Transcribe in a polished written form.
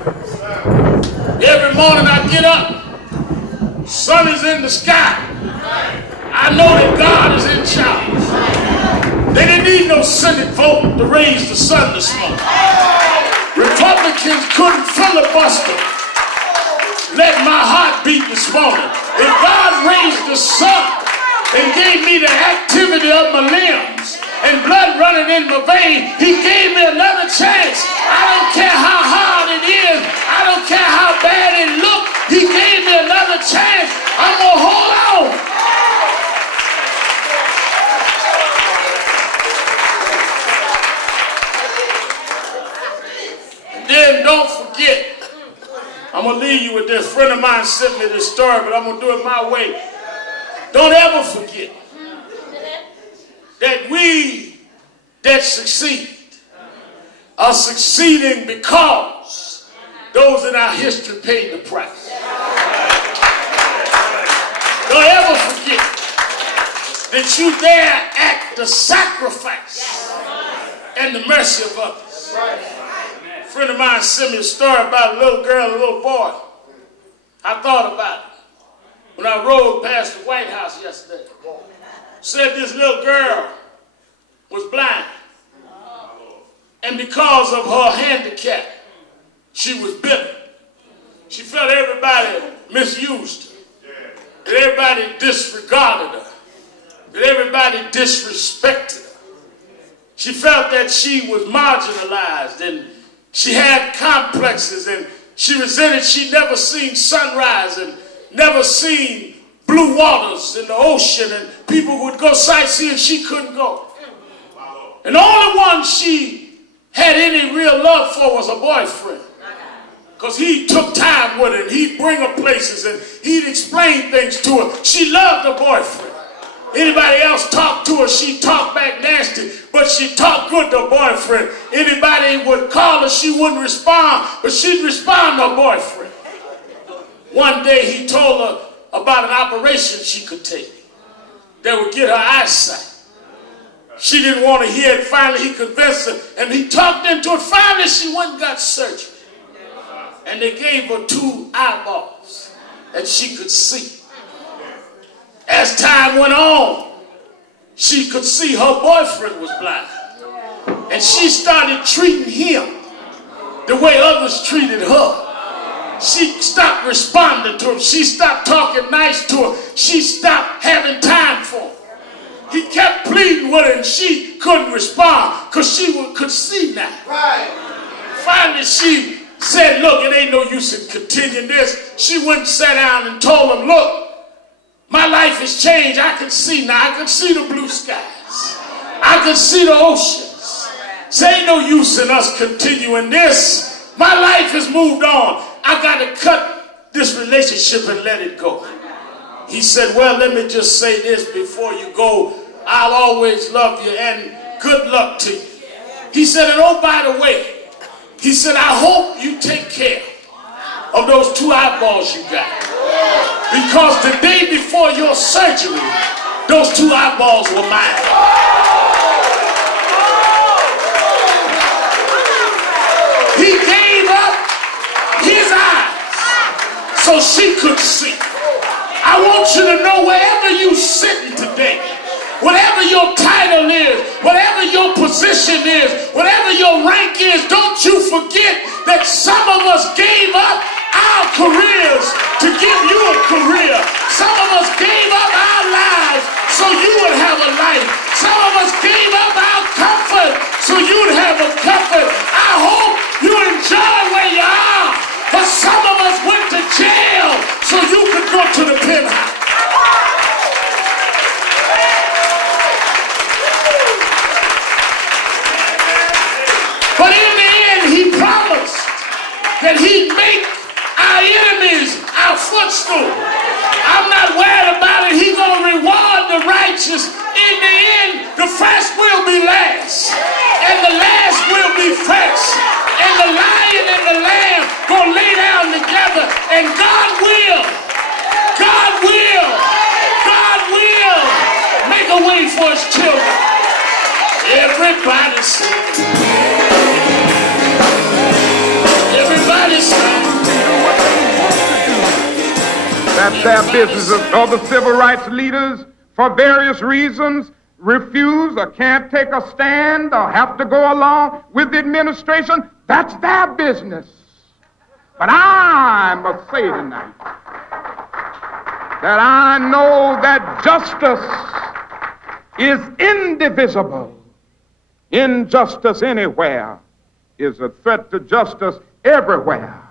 Every morning I get up, sun is in the sky. I know that God is in charge. They didn't need no Senate vote to raise the sun this morning. Republicans couldn't filibuster. Let my heart beat this morning. If God raised the sun and gave me the activity of my limbs and blood running in my veins, he gave me another chance. I don't care how hard it is. I don't care how bad it looked. He gave me another chance. I'm going to hold on. And then don't forget, I'm going to leave you with this. A friend of mine sent me this story, but I'm going to do it my way. Don't ever forget that we that succeed are succeeding because those in our history paid the price. Don't ever forget that you there at the sacrifice and the mercy of others. A friend of mine sent me a story about a little girl and a little boy. I thought about it when I rode past the White House yesterday. Said this little girl was blind. And because of her handicap, she was bitter. She felt everybody misused her. That everybody disregarded her. That everybody disrespected her. She felt that she was marginalized and she had complexes and she resented she'd never seen sunrise and never seen blue waters in the ocean, and people would go sightseeing, she couldn't go. And the only one she had any real love for was her boyfriend. Because he took time with her and he'd bring her places and he'd explain things to her. She loved her boyfriend. Anybody else talked to her, she talked back nasty, but she talked good to her boyfriend. Anybody would call her, she wouldn't respond, but she'd respond to her boyfriend. One day he told her about an operation she could take that would get her eyesight. She didn't want to hear it. Finally he convinced her and he talked into it. Finally she went and got surgery. And they gave her 2 eyeballs that she could see. As time went on, she could see her boyfriend was blind. And she started treating him the way others treated her. She stopped responding to him. She stopped talking nice to him. She stopped having time for him. He kept pleading with her and she couldn't respond because she could see now. Finally she said, look, it ain't no use in continuing this. She went and sat down and told him, look, my life has changed. I can see now. I can see the blue skies. I can see the oceans. So ain't no use in us continuing this. My life has moved on. I got to cut this relationship and let it go. He said, well, let me just say this before you go. I'll always love you and good luck to you. He said, and oh, by the way, he said, I hope you take care of those 2 eyeballs you got. Because the day before your surgery, those 2 eyeballs were mine. He gave up his eyes so she could see. I want you to know wherever you're sitting today, whatever your title is, whatever your position is, whatever your rank is, don't you forget that some of us gave up our careers to give you a career. Some of us gave up our lives so you would have a life. Some of us gave up our comfort so you'd have a comfort. I hope you enjoy where you are. But some of us went to jail so you could go to the penthouse. But in the end, he promised that he'd make our enemies our footstool. I'm not worried about it. He's going to reward the righteous. In the end, the first will be last, and the last will be first. And the lion and the lamb going to lay down together, and God will make a way for his children. Everybody sing. Everybody sing. That's their business. Other civil rights leaders, for various reasons, refuse or can't take a stand or have to go along with the administration. That's their business. But I must say tonight that I know that justice is indivisible. Injustice anywhere is a threat to justice everywhere.